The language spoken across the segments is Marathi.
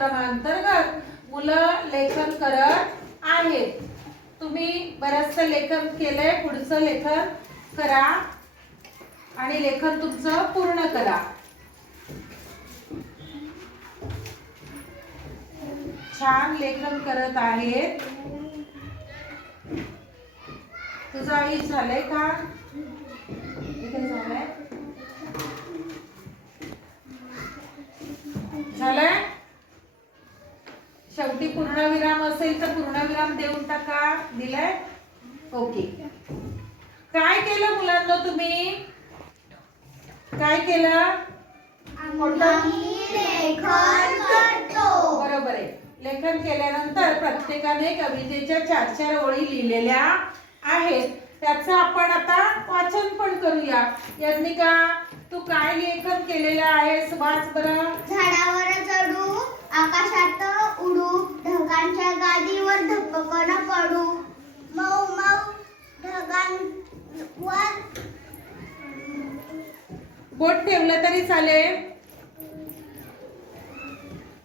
उपक्रमांतर्गत मुलं लेखन करत आहेत. तुम्ही बरंचसं लेखन केलंय, पुढचं लेखन करा आणि लेखन तुमचं पूर्ण करा. छान लेखन करत आहेत. तुझं आई झालंय का? इथे झालंय? झालंय? शेवटी पूर्णविराम असेल तर पूर्णविराम देऊन टाका. दिलाय? ओके. काय केलं मुलांना तुम्ही? काय केलं? लेखन करतो. बरोबर आहे. लेखन केल्यानंतर प्रत्येकाने कवितेच्या 4-4 ओळी लिहिलेल्या आहेत. त्याचं आपण आता वाचन पण करूया. यज्ञिका, तू काय लेखन केलेलं आहेस? वाच बरं. झाडावर चढू, आकाशात उडू, ढगांच्या गादीवर धपकन पडू, मऊ मऊ ढगांवर बोट ठेवलं तरी चालेल.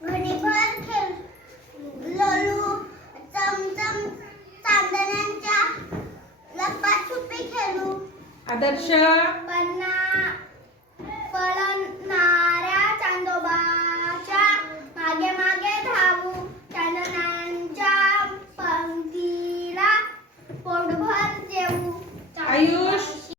घडीभर खेळलो, चमचम चांदण्यांच्या लपाछुपी खेळू, आदर्श, पळणाऱ्या चांदोबाच्या मागे मागे धावू, चांदण्यांच्या पंक्तीला पोटभर जेवू. आयुष,